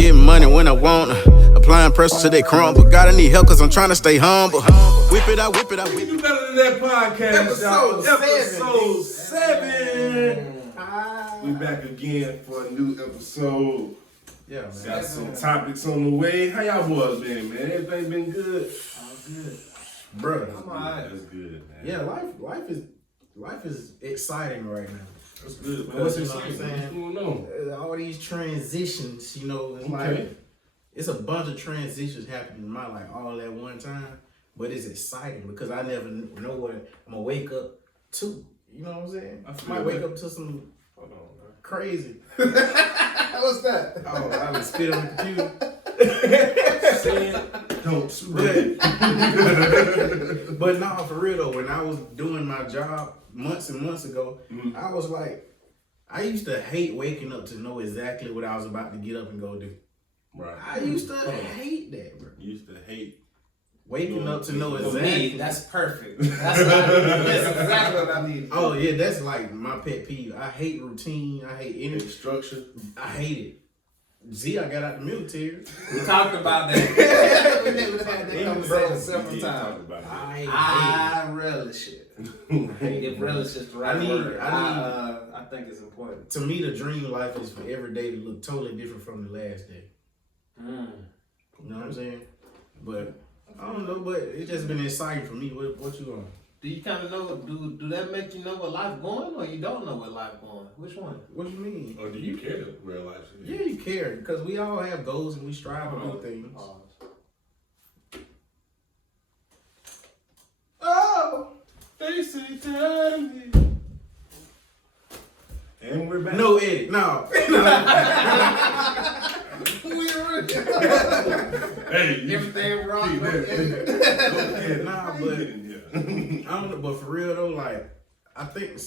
Getting money when I want applying pressure till they crumble. Gotta need help cause I'm trying to stay humble. Whip it out, whip it out, whip it out. You better than that podcast, y'all. Episode 7. We back again for a new episode. Yeah, man. Got some topics on the way. How y'all boys been, man? Everything been good? All good. Bro, That's good, man. Yeah, life is exciting right now. That's good, man. What's What's going on? All these transitions, it's like it's a bunch of transitions happening in my life all at one time. But it's exciting because I never know what I'm gonna wake up to. You know what I'm saying? I might wake up to some crazy. What's that? Oh, I would spit on the computer. Don't spread. But no, for real though, when I was doing my job months and months ago, I was like, I used to hate waking up to know exactly what I was about to get up and go do. Right. I used to hate that, bro. You used to hate waking up to know exactly. For me, that's perfect. That's exactly what I need. Oh yeah, that's like my pet peeve. I hate routine. I hate any structure. I hate it. Z, I got out the military. We talked about that. We had that conversation several times. I relish it. If relish is the right word, I think it's important. To me, the dream life is for every day to look totally different from the last day. You know what I'm saying? But I don't know, but it's just been exciting for me. What you on? Do you kind of know? Do that make you know what life going, or you don't know what life going? Which one? What do you mean? Or do you care to real life? Yeah, you care because we all have goals and we strive to do things. Oh, they say tell me. And we're back. No edit. No. Hey, everything wrong. Nah, but I don't know. But for real though, like I think,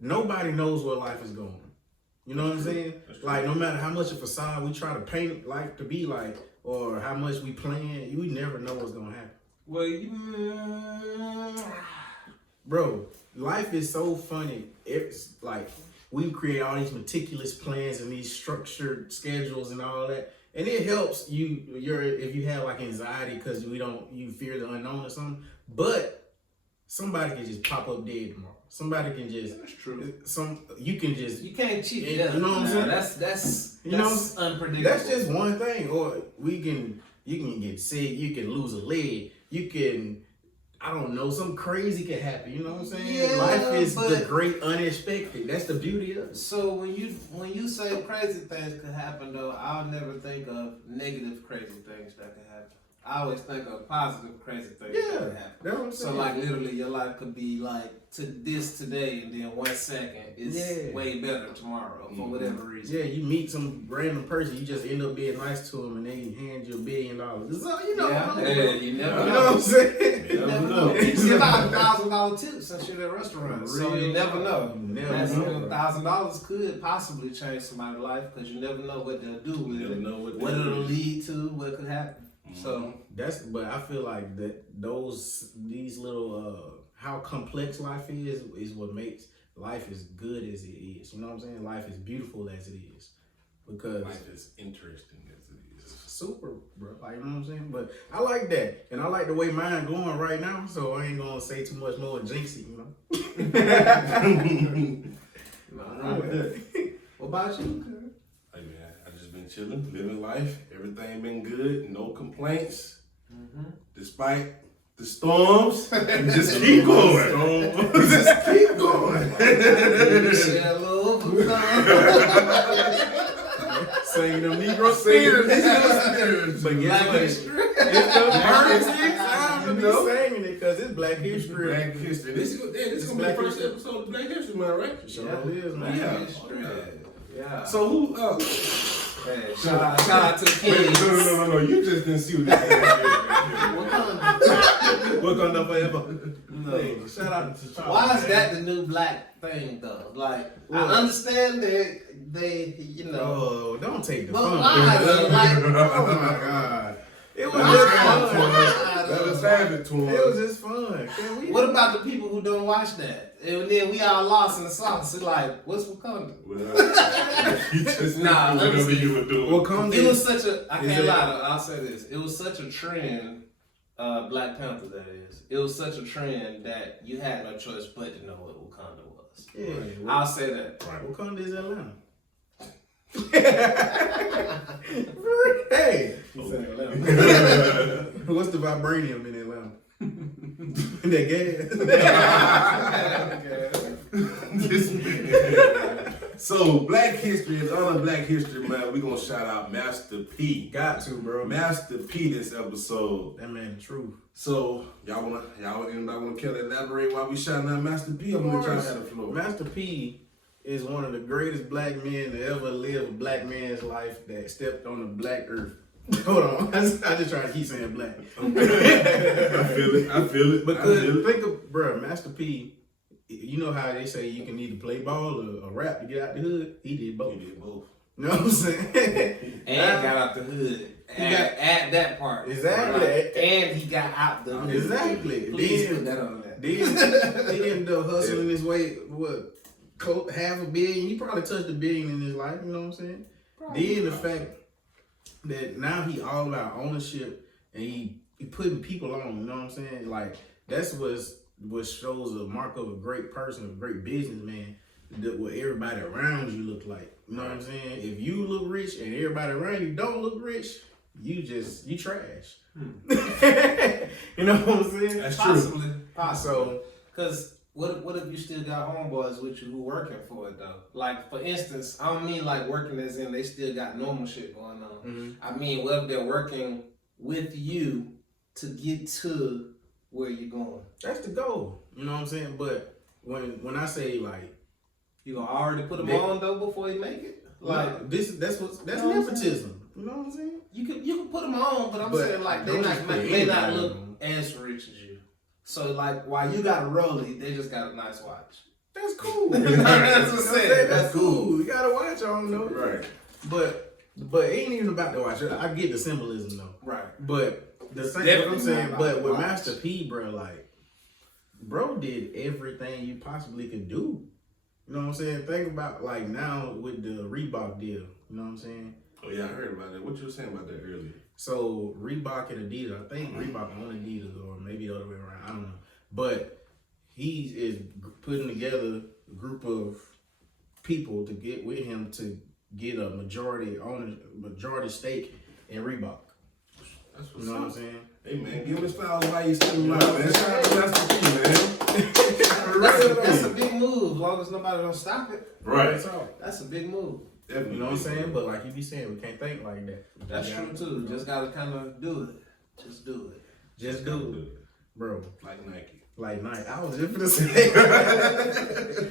nobody knows where life is going. You know what I'm saying? Like no matter how much a facade we try to paint life to be like, or how much we plan, we never know what's gonna happen. Well, bro, life is so funny. It's like we create all these meticulous plans and these structured schedules and all that. And it helps you if you have like anxiety because you fear the unknown or something. But somebody can just pop up dead tomorrow. Somebody can just. That's true. You can't cheat. You know what I'm saying? That's unpredictable. That's just one thing. Or you can get sick. You can lose a leg. You can. I don't know, something crazy could happen, you know what I'm saying? Yeah, life is the great unexpected. That's the beauty of it. So when you say crazy things could happen though, I'll never think of negative crazy things that could happen. I always think of positive crazy things that could happen. That's what I'm saying. So like literally your life could be like to this today and then 1 second it's way better tomorrow for whatever reason. Yeah, you meet some random person, you just end up being nice to them and they hand you $1 billion. So, you know, you never know. You know what I'm saying? You never know. You still have $1,000 tip since you're at a restaurant. So you never know. $1,000 could possibly change somebody's life because you never know what they'll do with it. What it'll lead to, what could happen. So but I feel like these little how complex life is what makes life as good as it is. You know what I'm saying? Life is beautiful as it is. Because life is interesting as it is. Super, bro. Like, you know what I'm saying? But I like that. And I like the way mine going right now, so I ain't gonna say too much more and jinx it, you know. What about you? Hey man, I just been chilling, living life. Everything been good, no complaints. Despite the storms, just keep going. Just keep going. Saying them Negro spirits. But guess what? It's the perfect time to be saying it because it's Black History. Black History. This is gonna be the first episode of Black History Month, right? Sure it is, man. Yeah. So who? Hey, shout out to the kids. No. You just didn't see what this Wakanda forever. No. Hey, shout out to Charles. Why is that the new black thing though? Like, I understand that they, you know. Oh, don't take the but fun. why? Like, oh my God. It was just fun. Let us have it, Twins. It was just fun. What about the people who don't watch that? And then we all lost in the sauce. It's like, what's Wakanda? Well, you just whatever you were doing. Wakanda. It was such a, I can't lie, I'll say this. It was such a trend, Black Panther that is. It was such a trend that you had no choice but to know what Wakanda was. Yeah. Right. I'll say that. Right. Wakanda is Atlanta. Hey. What's the vibranium in Atlanta? That gas. So, Black History, in honor of Black History, man, we're going to shout out Master P. Got to, bro. Master P this episode. That man, the truth. So, anybody want to elaborate why we shouting out Master P? I'm going to try to have the floor. Master P is one of the greatest black men to ever live a black man's life that stepped on the black earth. Hold on, I just trying to keep saying black. I feel it. Because think of, bro, Master P, you know how they say you can either play ball or rap to get out the hood? He did both. You know what I'm saying? And got out the hood. At that part. Exactly. Right? And he got out the hood. Exactly. Please put that on there. Then he ended up hustling his way, $500 million. He probably touched $1 billion in his life, you know what I'm saying? Then the fact that now he all about ownership and he putting people on, you know what I'm saying? Like, that's what shows a mark of a great person, a great businessman, that what everybody around you look like. You know what I'm saying? If you look rich and everybody around you don't look rich, you trash. You know what I'm saying? That's Possibly. So, because what if you still got homeboys with you who working for it though? Like, for instance, I don't mean like working as in they still got normal shit going on. mm-hmm. I mean, what if they're working with you to get to where you're going? That's the goal. You know what I'm saying? But when I say like, you gonna already put them on though before you make it? Like, that's nepotism. You know what I'm saying? You can put them on, but I'm saying like they not look as rich as you. So like while you got a rollie, they just got a nice watch. That's cool. That's what I'm saying. That's cool. You got a watch on though. Right. But it ain't even about the watch. I get the symbolism though. Right. But the same what I'm saying, but with Master P, bro, like, bro did everything you possibly could do. You know what I'm saying? Think about like now with the Reebok deal. You know what I'm saying? Oh yeah, I heard about that. What you were saying about that earlier? So Reebok and Adidas, I think Reebok owned Adidas or maybe the other way around. I don't know. But he is putting together a group of people to get with him to get a majority stake in Reebok. That's what's You know up. what I'm saying? Hey man, give us flowers while you still alive, man. Shout out to Master P, man. That's a big move, as long as nobody don't stop it. Right. That's a big move. Definitely. You know what I'm saying? But like you be saying, we can't think like that. That's true too. Just gotta kind of do it. Just do it. Just do it, bro. Like Nike. Like Nike. I was just gonna say,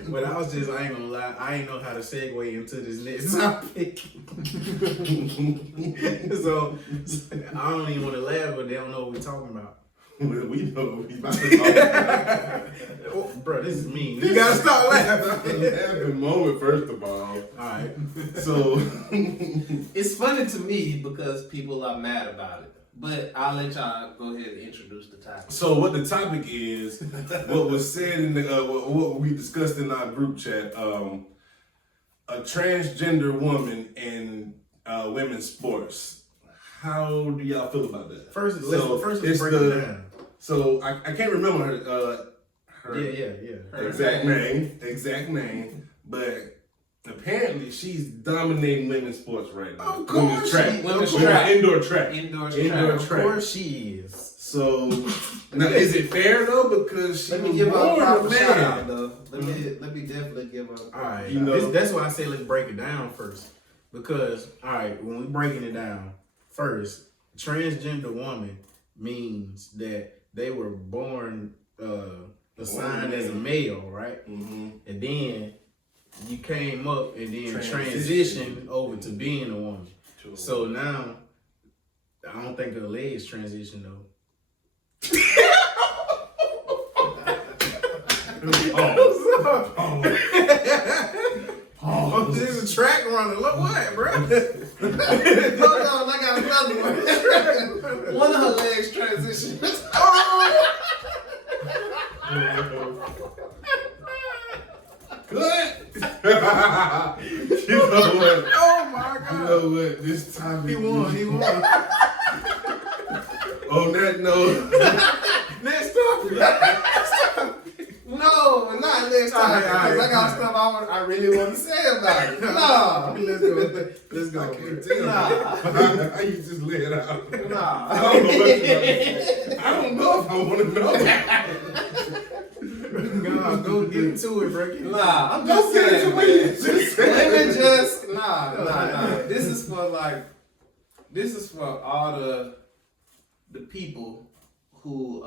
but I ain't gonna lie. I ain't know how to segue into this next topic. So I don't even want to laugh, but they don't know what we're talking about. We know what we about to talk about. Oh, bro, this is mean. You gotta stop laughing. Laughing moment, first of all. Alright. So It's funny to me because people are mad about it. But I'll let y'all go ahead and introduce the topic. So what the topic is, what was said in the what we discussed in our group chat, a transgender woman in women's sports. How do y'all feel about that? First let's break it down. So I can't remember her Her exact name, but apparently she's dominating women's sports right now. Of course, Women's track. Indoor track. Of course she is. So now, is it fair though? Because she Let me was give her a born proper a shout man. out though. Let me definitely give her. All right, You know- that's why I say let's break it down first. Because all right, when we breaking it down first, transgender woman means that they were born assigned as a male, right? Mm-hmm. And then you came up and then transitioned over to being a woman. True. So now I don't think her legs transition though. Oh, this is a track runner. Look what, bro? Hold on, I got another one. One of her legs transitioned. Good. You know what? Oh my God. You know what? This time He won. On that note, Next topic. No, not next time. Because I got stuff I really want to say about it. No. Let's go. I can't tell. Nah. How you just lay it out? Nah. I don't know what you're about to say. I don't know if I want to know. God, go get into it, bro. Nah, I'm Don't just get saying. into what you just said. Women just nah. This is for all the people who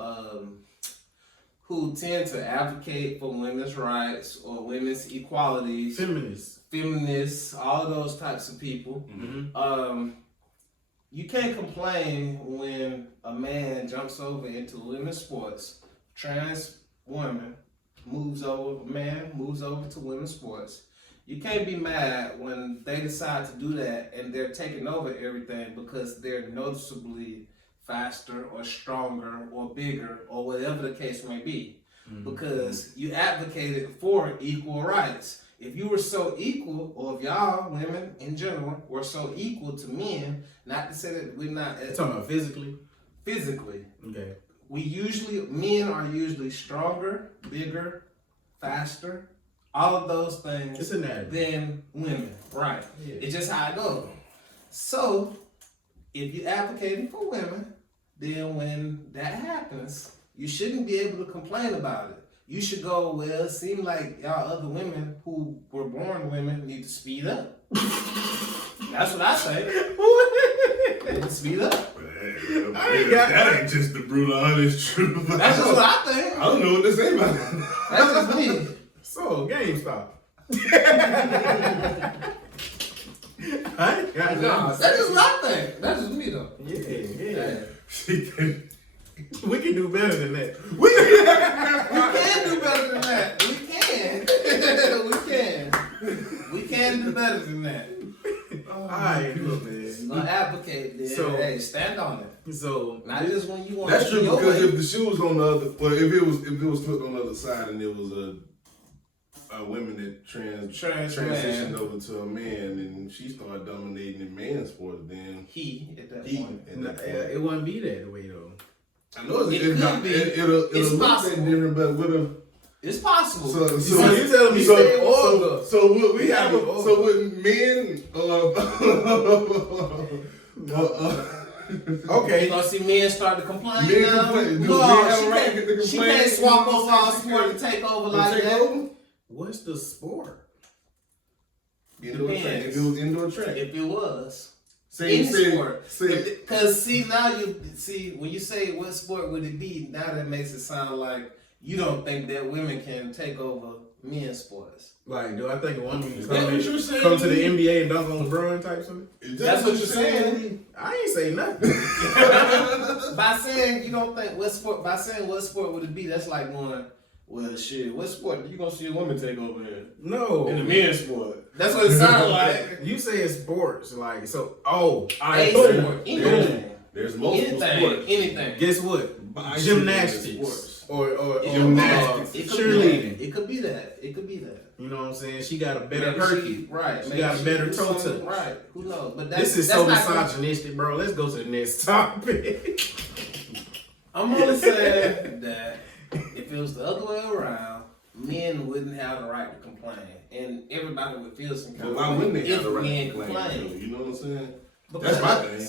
tend to advocate for women's rights or women's equalities. Feminists, all of those types of people. Mm-hmm. You can't complain when a man jumps over into women's sports. Trans woman moves over to women's sports. You can't be mad when they decide to do that and they're taking over everything because they're noticeably faster or stronger or bigger or whatever the case may be. Because you advocated for equal rights. If you were so equal, or if y'all women in general were so equal to men, not to say that we're not. You're talking about physically? Physically. Okay. Men are usually stronger, bigger, faster, all of those things It's anatomy. than women. Right. Yeah. It's just how it goes. So, if you're advocating for women, then when that happens, you shouldn't be able to complain about it. You should go, well, it seems like y'all other women who were born women need to speed up. That's what I say. Need to speed up. That ain't just the brutal, honest truth. That's just what I think. I don't know what to say about it. That's just me. So, GameStop. I ain't got No, nothing. that's just what I think. That's just me though. Yeah. We can do better than that. We can do better than that. We can do better than that. Alright, look, man. Gonna advocate then. So- Hey, stand on it. So, Not just when you want That's to true your because way. if the shoe was on the other, well, if it was flipped on the other side and it was a women that transitioned over to a man and she started dominating in man sports, then He at that he point. at that point. it wouldn't be that way, though. It I know could be. it'll It's look possible. different, but with a It's possible. So you telling me stay in order? So what we have? So with men, Okay. You gonna see men start to complain Men now? complain. Do No, men have she a right can't- to complain? She can't swap over all sport and take over like take that. over? What's the sport? Indoor track. Depends. If it was indoor track, If it was. same sport. Say, Because when you say what sport would it be, now that makes it sound like you don't think that women can take over men's sports. Like, do I think one of them that what you're saying? come to the NBA and dunk on LeBron type something? That's what you're saying. I ain't say nothing. By saying what sport would it be, that's like going, well, shit, what sport you gonna see a woman take over in? No. In the men's sport. That's what it sounded like. You saying sports, like, so, A sport. Anything. There's multiple sports. Anything. Guess what? But Gymnastics. Or Gymnastics. It could be cheerleading. that. It could be that. You know what I'm saying? She got a better Maybe herky. Right. She Maybe got a better do toe something- touch. Right. Who knows? But This is so misogynistic, bro. Let's go to the next topic. I'm only saying that if it was the other way around, men wouldn't have the right to complain, and everybody would feel some kind But of why wouldn't they have the right men to complain? You know what I'm saying? Because- That's my thing.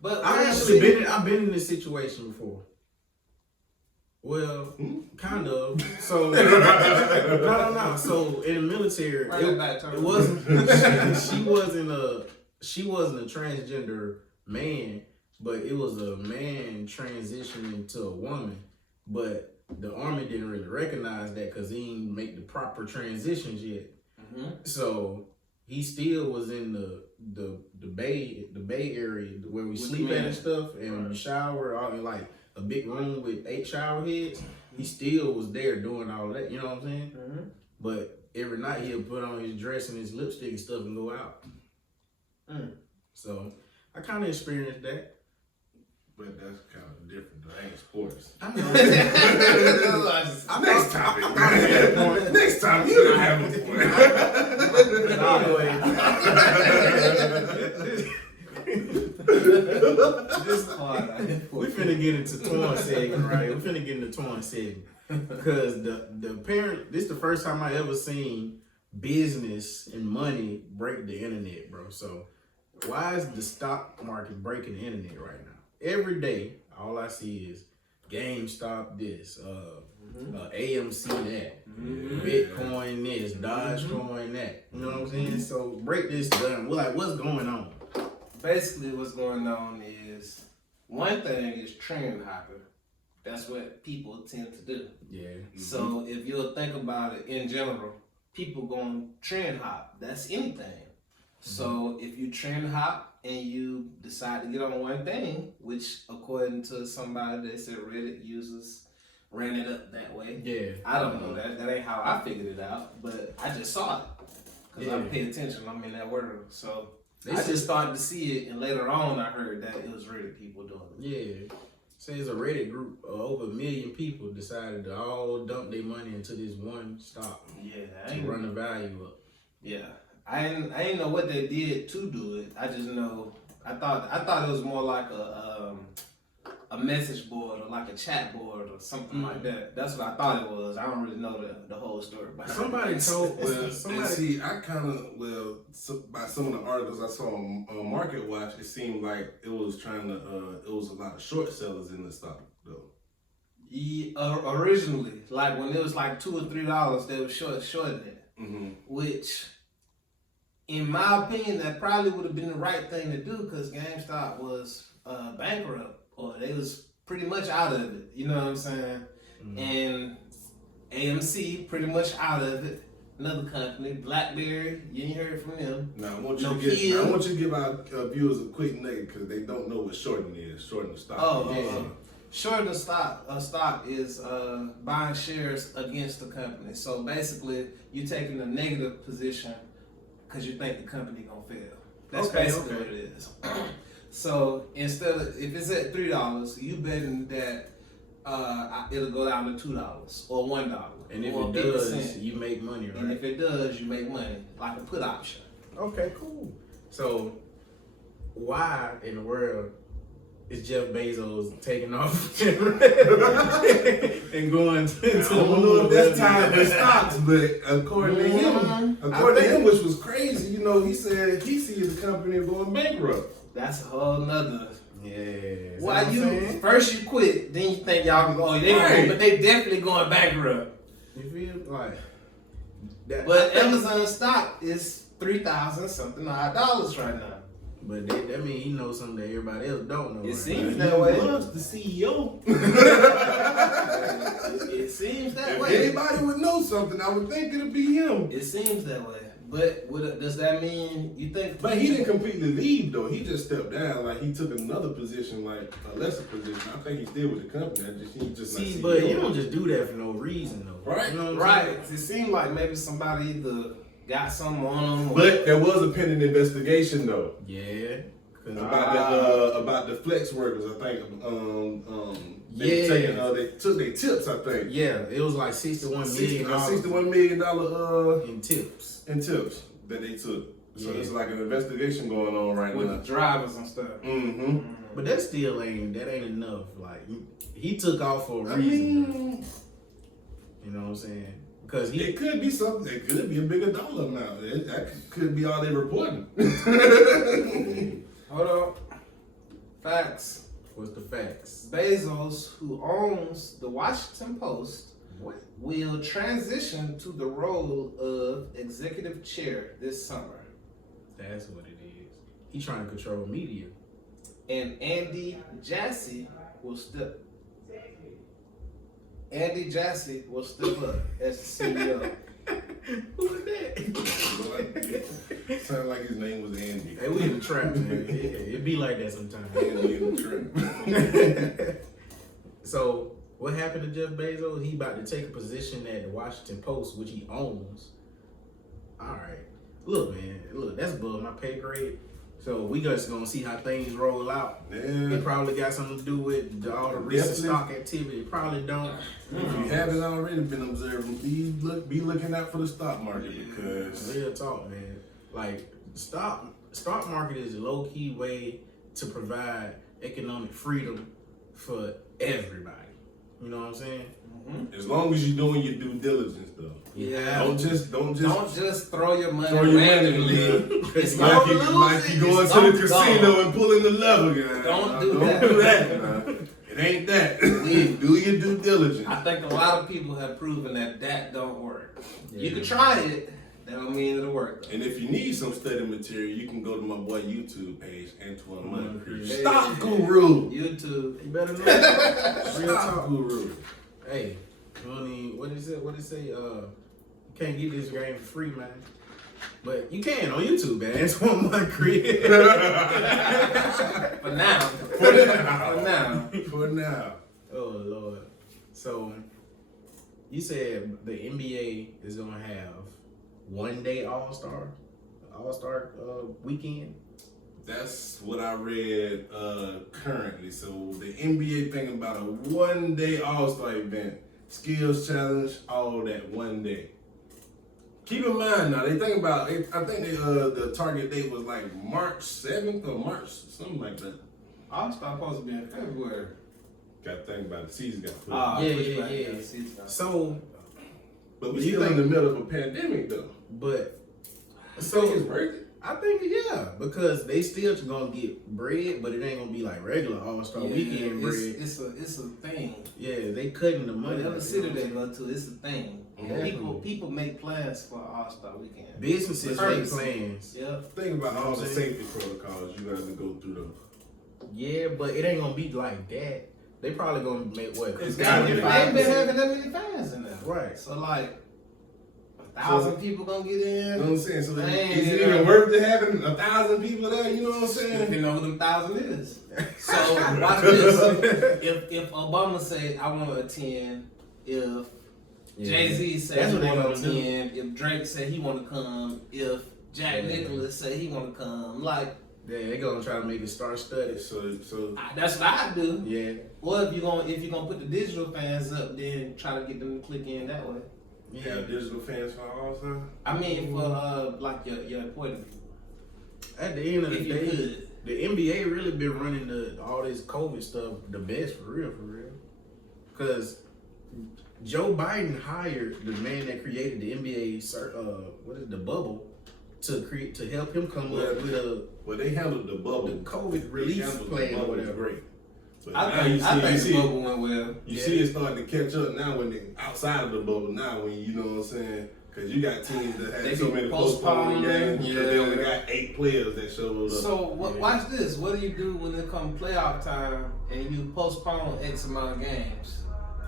But I've been in this situation before. Well, kind of. So no. So in the military, it wasn't. She wasn't a transgender man, but it was a man transitioning to a woman. But the Army didn't really recognize that because he didn't make the proper transitions yet. Mm-hmm. So he still was in the bay area where we sleep at and stuff, and shower, all in like a big room with 8 shower heads. He still was there doing all that, you know what I'm saying? Mm-hmm. But every night he'll put on his dress and his lipstick and stuff and go out. So I kind of experienced that. But that's kind of different. That ain't sports. I know. Next time you don't have a We finna get into torn segment, right? We finna get into torn segment. Because the parent, this is the first time I ever seen business and money break the internet, bro. So why is the stock market breaking the internet right now? Every day, all I see is GameStop this, AMC that, Bitcoin this, Dogecoin that. You know what I'm saying? So break this down. What's going on? Basically, what's going on is one thing is trend hopping. That's what people tend to do. Yeah. So if you'll think about it in general, people going trend hop. That's anything. So if you trend hop and you decide to get on one thing, which according to somebody that said Reddit users ran it up that way. Yeah. I don't know that. That ain't how I figured it out, but I just saw it. Because I pay attention. I'm in that world. So I just started to see it, and later on I heard that it was Reddit people doing it. Yeah. Say it's a Reddit group of over 1 million people decided to all dump their money into this one stock. Yeah. To run the value up. Yeah. I ain't know what they did to do it. I just know I thought it was more like a message board or like a chat board or something like that. That's what I thought it was. I don't really know the whole story. But Somebody told and see, I kind of by some of the articles I saw on Market Watch, it seemed like it was it was a lot of short sellers in the stock though. Originally, like when it was like $2 or $3, they were shorting it, which. In my opinion, that probably would have been the right thing to do because GameStop was bankrupt or they was pretty much out of it. You know what I'm saying? And AMC pretty much out of it. Another company, BlackBerry, you ain't heard from them. Now I want you to give our viewers a quick nugget because they don't know what shorting is. Shorting the stock. Shorting the stock is buying shares against the company. So basically, you're taking a negative position because you think the company gonna fail. That's basically what it is. So instead of, if it's at $3, you betting that it'll go down to $2 or $1. And if it does, you make money, right? And if it does, you make money, like a put option. Okay, cool. So why in the world is Jeff Bezos taking off and going to I don't know if that's tied to stocks, but according to him, which was crazy, you know, he said he sees the company going bankrupt. That's a whole nother. Yeah. Why first you quit, then you think y'all can go, but they definitely going bankrupt. You feel like that? But Amazon stock is $3,000 something odd dollars right now. But that mean he knows something that everybody else don't know. It seems that way. He was the CEO. It seems that way. way. If anybody would know something, I would think it'd be him. It seems that way. But does that mean you think? But he didn't completely leave though. He just stepped down. Like he took another position, like a lesser position. I think he's still with the company. But you don't just do that for no reason though. Right. You know right. It seemed like maybe somebody either got something on them. But there was a pending investigation though. Yeah. About the flex workers, I think. They took their tips, I think. Yeah, it was like $61 million in tips. That they took. So it's like an investigation going on right with now. The drivers and stuff. But that still ain't enough. Like he took off for a reason. You know what I'm saying? Because it could be something. It could be a bigger dollar amount. That could be all they reporting. Hold on. Facts. What's the facts? Bezos, who owns the Washington Post, will transition to the role of executive chair this summer. That's what it is. He's trying to control media. And Andy Jassy will step up as the CEO. Who is that? Sounded like his name was Andy. Hey, we in the trap, man. It be like that sometimes. So, what happened to Jeff Bezos? He about to take a position at the Washington Post, which he owns. All right. Look, man. That's above my pay grade. So we just gonna see how things roll out. Yeah. It probably got something to do with all the recent Definitely. stock activity. It probably don't. If you haven't already been observing, be looking out for the stock market because Real talk, man. Like stock market is a low key way to provide economic freedom for everybody. You know what I'm saying? as long as you're doing your due diligence, though. Yeah. Don't just throw your money throw your money randomly. It's Like like you going to the casino and pulling the lever, guys. Don't do Don't that. do that. Nah. It ain't that. Do your due diligence. I think a lot of people have proven that don't work. Yeah. You can try it. That don't mean it'll work. And if you need some study material, you can go to my boy YouTube page, Antoine Moncrief. Hey. Stock Guru. YouTube. You better know. Real Stock talk. Guru. Hey, what did it say? You can't get this game for free, man. But you can on YouTube, man. It's one month creative. For now. For now. Oh Lord. So you said the NBA is gonna have one day All-Star weekend. That's what I read currently. So the NBA thinking about a one-day All-Star event, skills challenge, all that one day. Keep in mind now, they think about. I think the target date was like March 7th or March something like that. All-Star supposed to be in February. Got to think about it. The season got put. Yeah. So, But we still in the middle of a pandemic though. but So it's worth it. I think yeah, because they still gonna get bread, but it ain't gonna be like regular All-Star weekend bread. It's a thing. Yeah, they cutting the money. Whatever city they go to, it's a thing. Yeah. People make plans for All-Star weekend. Businesses make plans. Yeah. Think about all the safety protocols you got to go through though. Yeah, but it ain't gonna be like that. They probably gonna make what? It's They gotta be. ain't been having that many fans in there. Right. So like 1,000 people gonna get You know in. what I'm saying? So Man, is it even worth it having 1,000 people there? You know what I'm saying? You know who them 1,000 is. So watch this. If Obama say I want to attend, if Jay-Z say That's he what they want to gonna do. attend, if Drake say he want to come, if Jack Nicholas say he want to come, like Yeah, they gonna try to make it star-studded. So that's what I do. Yeah. Or if you gonna put the digital fans up, then try to get them to click in that way. you have digital fans for all stuff. I mean for like your important people. At the end of the If you day, could. the NBA really been running all this COVID stuff the best for real. Because Joe Biden hired the man that created the NBA, the bubble, to help him come up with Well, they handled the bubble. the COVID They relief handled the plan or bubble whatever. great. But I now think you the see, bubble went well. you see it starting to catch up now when they outside of the bubble. Now when you know what I'm saying, because you got teams that They had so be many postponing, postponed games because they only yeah. got 8 players that showed up. So watch this. What do you do when it comes playoff time and you postpone X amount of games?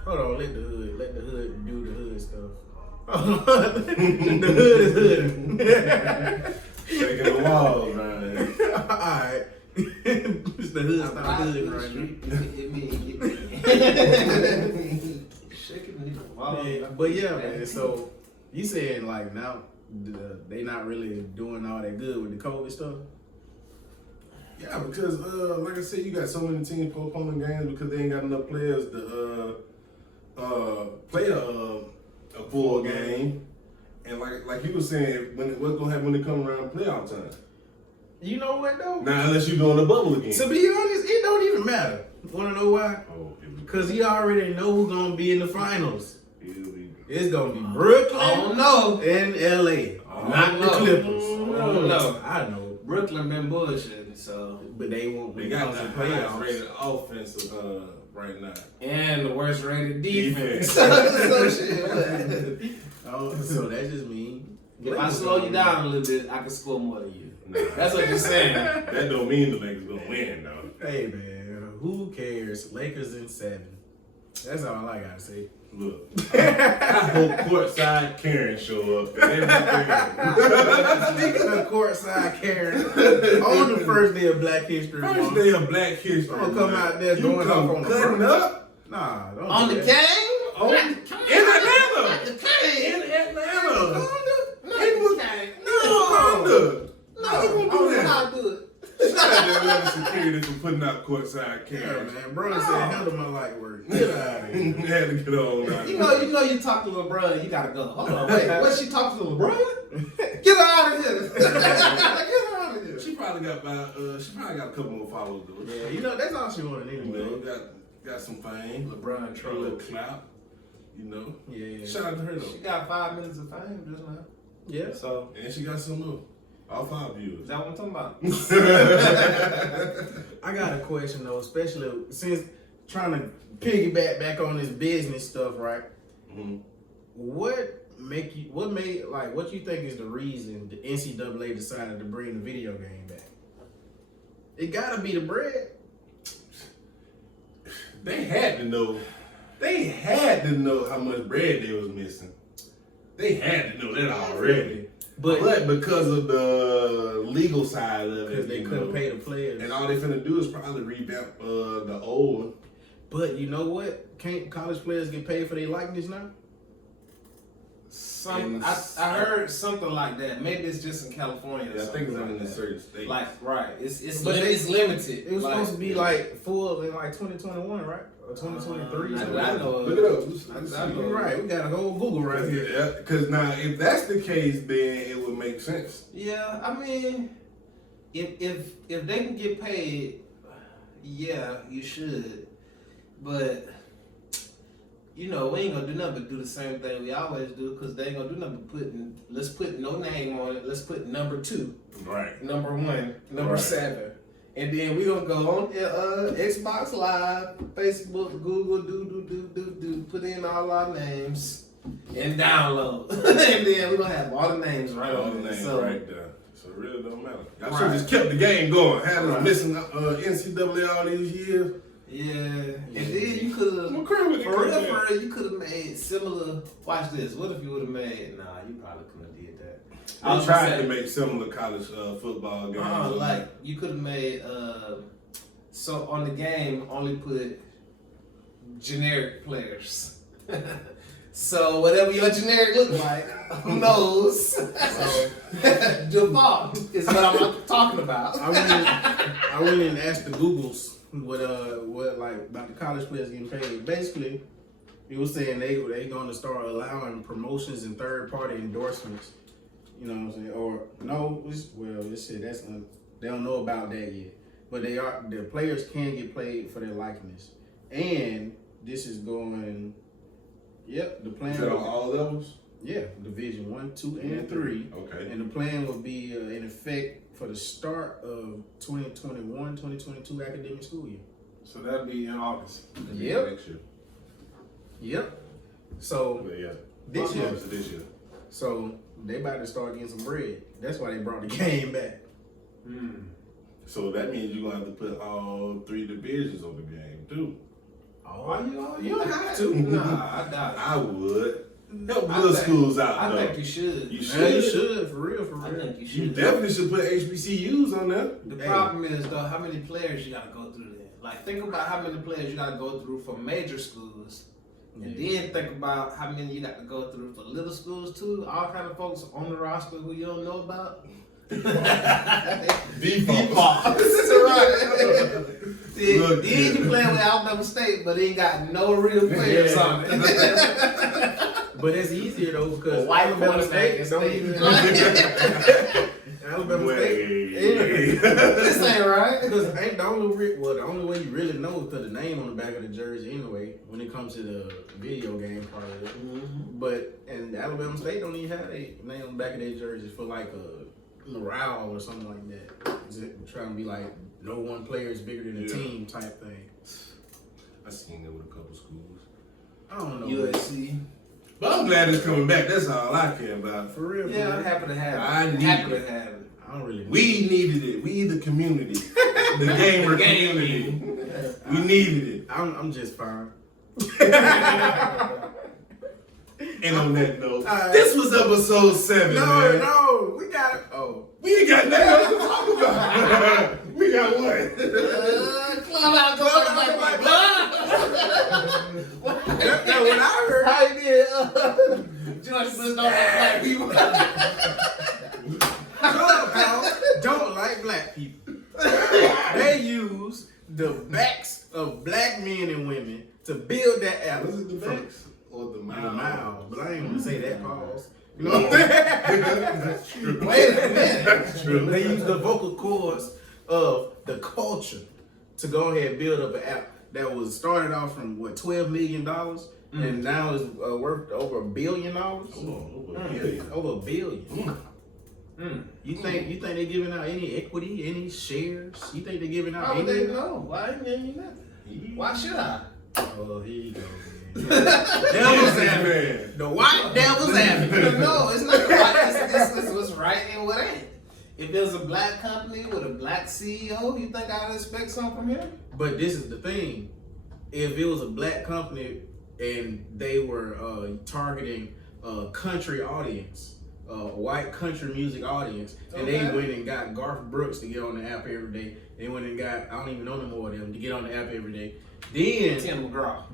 Hold on, let the hood do the hood stuff. The hood is hood. Shaking the walls, man. Alright. It's the hood stop hood right now. Shaking the walls. Yeah, but yeah, man. So you saying like now they not really doing all that good with the COVID stuff? Yeah, because like I said, you got so many teams postponing games because they ain't got enough players to play a full game. And like you were saying, what's gonna happen when it come around playoff time? You know what though? Now, unless you go in the bubble again. To be honest, it don't even matter. Wanna know why? Oh, Because you already know who's gonna be in the finals. it'll be. It's gonna be Brooklyn I don't know. and LA. Not the Clippers. I don't know. I know. Brooklyn been bullshitting, so But they won't They got the highest rated offensive right now. and the worst rated defense. Defense. So shit. Oh, so that just means If I slow you down a little bit, I can score more than you. Nah, That's what you're saying. that don't mean the Lakers gonna win though. Hey man, who cares? Lakers in 7. That's all I gotta say. Look, I hope courtside Karen show up and everything. Speaking of courtside Karen, on the first day of Black History First Month, day of Black History. I'm gonna come man. out there You going come off on the cutting front. up Nah, don't On do the that. game? in Atlanta. The game? In Atlanta. No, He was the game. no. No, you gonna do Oh, it. yeah. I'll do it. goddamn level security for putting out courtside cash. Yeah, man. Bro said, handle my light work. Get out of here. Had to get on out. You know, you talk to LeBron, you gotta go. Hold on, wait. What, she talk to LeBron? Get her out of here. Get her out of here. She probably got a couple more followers though. Yeah, you know, that's all she wanted anyway. You know, got some fame. LeBron A troll. little clout. You know. Yeah. Shout out to her though. She got 5 minutes of fame just now. Yeah. So, And she got some more. All 5 viewers. is that what I'm talking about? I got a question though, especially since trying to piggyback back on this business stuff, right? Mm-hmm. What you think is the reason the NCAA decided to bring the video game back? It gotta be the bread. They had to know. They had to know how much bread they was missing. They had to know that already. But because of the legal side of it, Because they couldn't pay the players. and all they finna do is probably revamp the old one. But you know what? Can't college players get paid for their likeness now? I heard something like that. Maybe it's just in California. Yeah, I think it's only in certain states. Like, right. It's It's limited. It was supposed to be like full in like 2021, right? Or 2023. I know. Look it up. I know. You're right. We got a whole Google right here. Yeah, because now if that's the case, then it would make sense. Yeah, I mean, if they can get paid, yeah, you should. But you know, we ain't gonna do nothing but do the same thing we always do, because they ain't gonna do nothing but let's put no name on it. Let's put number 2, Right. number 1, number 7. And then we gonna go on Xbox Live, Facebook, Google, do, put in all our names and download. And then we gonna have all the names right All on the there. names So, right there. So it really don't matter. Y'all Right. should just kept the game going. Had us Right. missing NCAA all these years. yeah. And then you could have, What crime would they for come real, in? you could have made similar. Watch this. What if you would have made? Nah, you probably couldn't have did that. I was tried gonna to say- make similar college football games. Like you could have made. So on the game, only put generic players. So whatever your generic look like, who knows? Default is what I'm talking about. I went and asked the Googles what like about the college players getting paid. Basically, it was saying they going to start allowing promotions and third party endorsements. You know what I'm saying? Or no, it said they don't know about that yet. But the players can get paid for their likeness. And this is going, the plan. Is that on all levels? Yeah, Division 1, 2, and 3. Okay. And the plan will be in effect for the start of 2021-2022 academic school year. So that'll be in August. Yep. Next year. Yep. So Yeah. this year. August of this year. So they about to start getting some bread. That's why they brought the game back. So that means you're gonna have to put all 3 divisions on the game too. Oh, you don't have to. Nah, I doubt it. I would. Help I little think- schools out I though. think you should. You Yeah, you should. should, for real. I think you should. You definitely should put HBCUs on there. The problem is though, how many players you gotta go through there? Like, think about how many players you gotta go through for major schools, and then think about how many you got to go through for little schools too. All kind of folks on the roster who you don't know about. Default. That's right. Then Look, you playing with Alabama State, but he ain't got no real players on it. But it's easier though because White Alabama quarterback State don't State. even. Alabama State. This ain't right. Because ain't the only way you really know is because the name on the back of the jersey anyway. When it comes to the video game part of it, but and Alabama State don't even have a name on the back of their jerseys for like a morale or something like that. Is it trying to be like no one player is bigger than a team type thing? I seen that with a couple schools. I don't know. USC. But I'm glad it's coming back. That's all I care about. For real. Yeah, for I'm real. happy to have it. I need happy it. to have it. I don't really. We needed it. We the community. The gamer community. We needed it. I'm just fine. And on that note, Alright. this was episode 7, man. No, we got it. Oh, We ain't got nothing else to talk about. We got what? Club out, go like that's what I heard. How you did? George Bush don't like black people. Clubhouse don't like black people. they use the backs of black men and women to build that app. Was it the backs or the mouths? But I ain't gonna say that, pause. You know what I'm saying? That's true. Wait a minute. That's true. They use the vocal cords of the culture to go ahead and build up an app that was started off from $12 million and now is worth over $1 billion. Over $1 billion. Over $1 billion. You think they're giving out any equity, any shares? You think they're giving out How would any? they know? Why ain't giving you nothing? Why should I? Oh, here you go. Devil's advocate. The white devil's advocate. No, it's not the white. It's what's right and what ain't. If there's a black company with a black CEO, you think I'd expect something from him? But this is the thing. If it was a black company and they were targeting a country audience, a white country music audience, and they went and got Garth Brooks to get on the app every day, they went and got, I don't even know no more of them, to get on the app every day. Then Tim McGraw.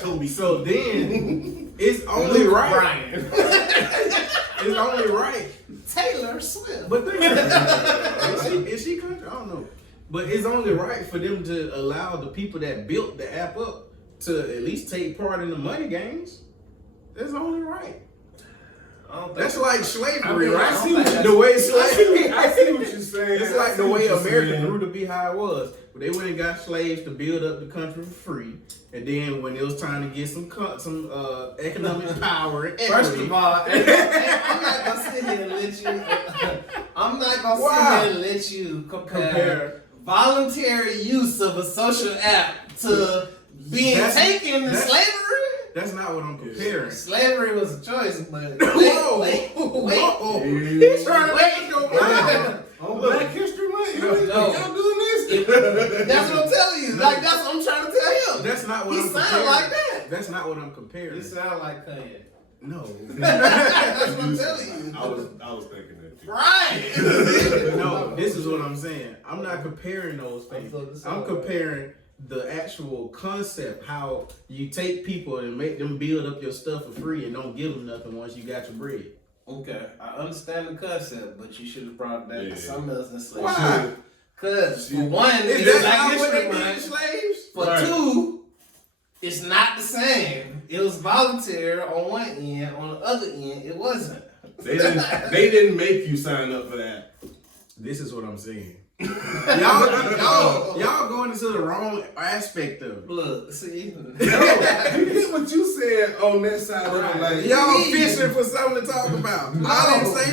Toby. So then it's only right. It's only right. Taylor Swift. But is she country? I don't know. But it's only right for them to allow the people that built the app up to at least take part in the money games. That's only right. That's like slavery, right? I see what the way slavery. I see what you're saying. It's like the way America grew to be how it was. But they went and got slaves to build up the country for free, and then when it was time to get some economic power and equity. First of all, I'm not gonna sit here and let you. I'm not gonna sit here and let you compare voluntary use of a social app to being taken in slavery. That's not what I'm comparing. Slavery was a choice, but wait. He's trying to make your mind. On Black History Month, y'all doing this? That's what I'm telling you. Like that's what I'm trying to tell him. That's not what I'm comparing. He sound like that. That's not what I'm comparing. You sound like Kanye. No. That's what I'm telling you. I was thinking that too. Right. No, this is what I'm saying. I'm not comparing those things. I'm comparing the actual concept, how you take people and make them build up your stuff for free and don't give them nothing once you got your bread. Okay, I understand the concept, but you should have brought that to something else instead. Why? Because for one, it's Black what they History did Month. slaves. For two, it's not the same. It was voluntary on one end, on the other end, it wasn't. They didn't make you sign up for that. This is what I'm saying. y'all going into the wrong aspect of it. Look, see, You get what you said on that side of it. Like, y'all fishing for something to talk about. I didn't say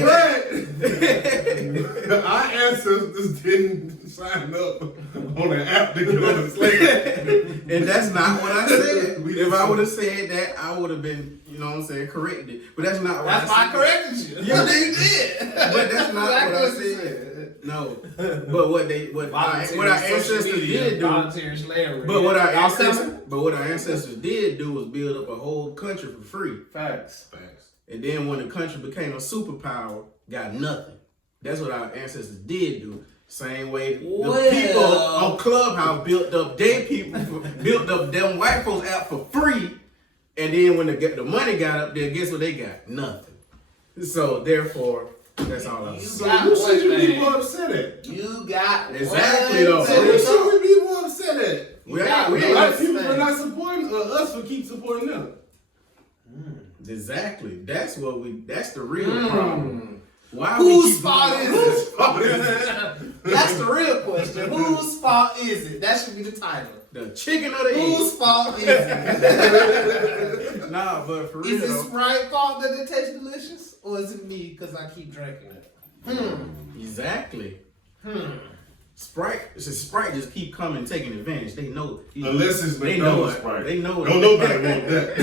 that. Our ancestors didn't sign up on an app to get on the slave. And that's not what I said. If I would have said that, I would have been, you know what I'm saying, corrected. But that's not what I said. that's why I corrected you. Yeah, you did. But that's not what I said. No, but what our ancestors did do, voluntary slavery. but what our ancestors did do was build up a whole country for free. Facts. And then when the country became a superpower, got nothing. That's what our ancestors did do. Same way the people on Clubhouse built up them white folks out for free, and then when the money got up there, guess what they got? Nothing. So therefore. That's all I'm saying. So who should you be more upset at? You got exactly though. So who should we be more upset at? We ain't like people for not supporting, or us for keep supporting them. Exactly. That's the real problem. Why whose fault is it? That's the real question. Whose fault is it? That should be the title. The chicken or the egg? Whose fault is it? Nah, but for real. Is it Sprite's fault that it tastes delicious? Or is it me because I keep drinking it? Exactly. Sprite just keep coming, taking advantage. They know. Unless it's McDonald's Sprite. They know. Don't nobody want that.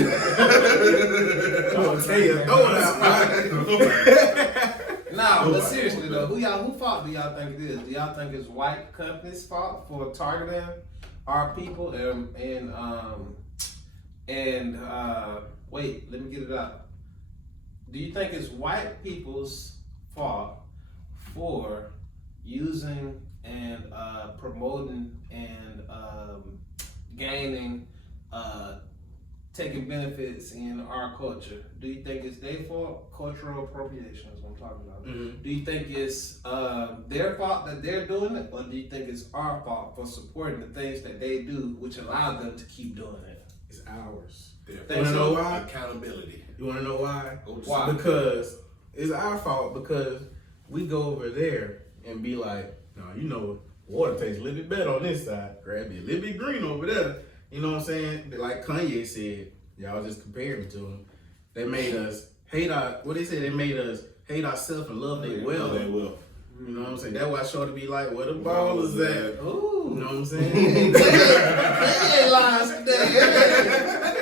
I'm gonna tell you, throw it out. No, but seriously though, who fault do y'all think it is? Do y'all think it's white companies' fault for targeting our people wait, let me get it out. Do you think it's white people's fault for using and taking benefits in our culture, do you think it's their fault? Cultural appropriation is what I'm talking about. Mm-hmm. Do you think it's their fault that they're doing it, or do you think it's our fault for supporting the things that they do, which allow them to keep doing it? It's ours. You want to know why? Accountability. You want to know why? Why? Because it's our fault, because we go over there and be like, no, you know, water tastes a little bit better on this side. Grab it a little bit green over there. You know what I'm saying? Like Kanye said, y'all just comparing to him. They made us hate they made us hate ourselves and love their wealth. They will. You know what I'm saying? That's why Shorty be like, where the ball is at? Ooh. You know what I'm saying? They ain't lying today.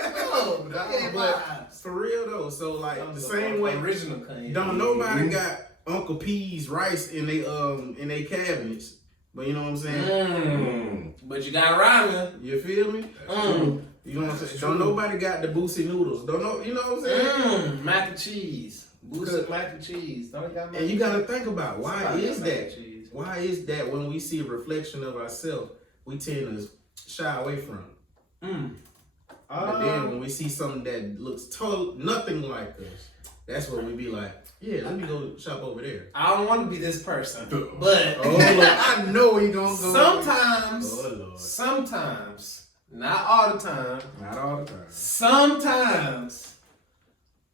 But for real though, so like the same way, original Kanye. don't nobody got Uncle P's rice in they cabinets. But you know what I'm saying? But you got ramen. You feel me? You know what I'm saying? Don't nobody got the Boosie noodles. Don't know, you know what I'm saying? Mac and cheese. Boosie mac and cheese. Don't you got mac and you gotta think about why is mac and that? cheese. Why is that when we see a reflection of ourselves, we tend to shy away from it? But then when we see something that looks nothing like us, that's when we be like, yeah, let me go shop over there. I don't want to be this person, but oh, Lord, I know where you gonna go. Sometimes, not all the time. Not all the time. Sometimes,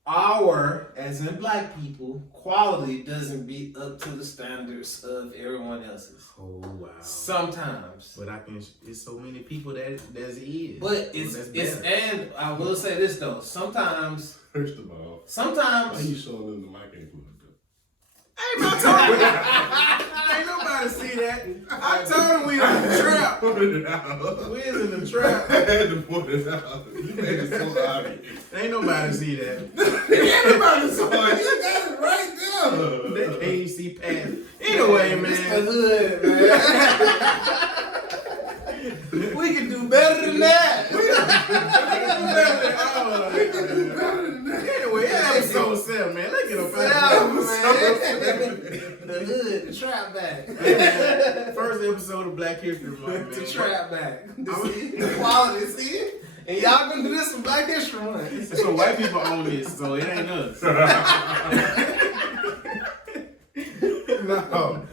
our, as in black people, quality doesn't be up to the standards of everyone else's. Oh wow. Sometimes. But it's so many people that is. But it's and I will say this though. Sometimes. First of all, sometimes. why you showing them the mic ain't full Ain't no talking. Ain't nobody see that. I told him we was in the trap. We was in the trap. I had to point it out. You made it so obvious. Ain't nobody see that. Everybody saw it. You got it right there. That can't see past. Anyway, man. It's the hood, man. We can do better than that. We can do better than that. Anyway, episode 7, man. Let's get up out of here. The hood, the trap back. First episode of Black History Month, man. The trap back. The quality, see it? And y'all gonna do this for Black History Month. So white people own this, so it ain't us. No.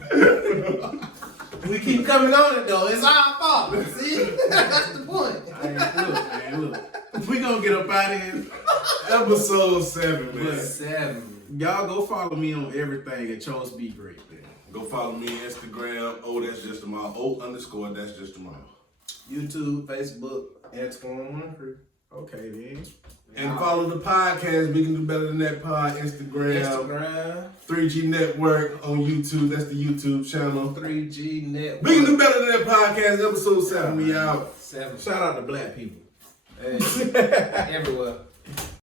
We keep coming on it though. It's our fault. See? That's the point. Hey, look. We gonna get up out of here. Episode 7, man. 7. Y'all go follow me on everything at Chose Be Great, man. Go follow me on Instagram. Oh, that's just tomorrow. Oh, that's just tomorrow. YouTube, Facebook, Instagram. Okay, then. And follow the podcast. We can do better than that pod. Instagram. 3G Network on YouTube. That's the YouTube channel. 3G Network. We can do better than that podcast. Episode 7. We out. 7. Shout out to black people. Hey, everywhere.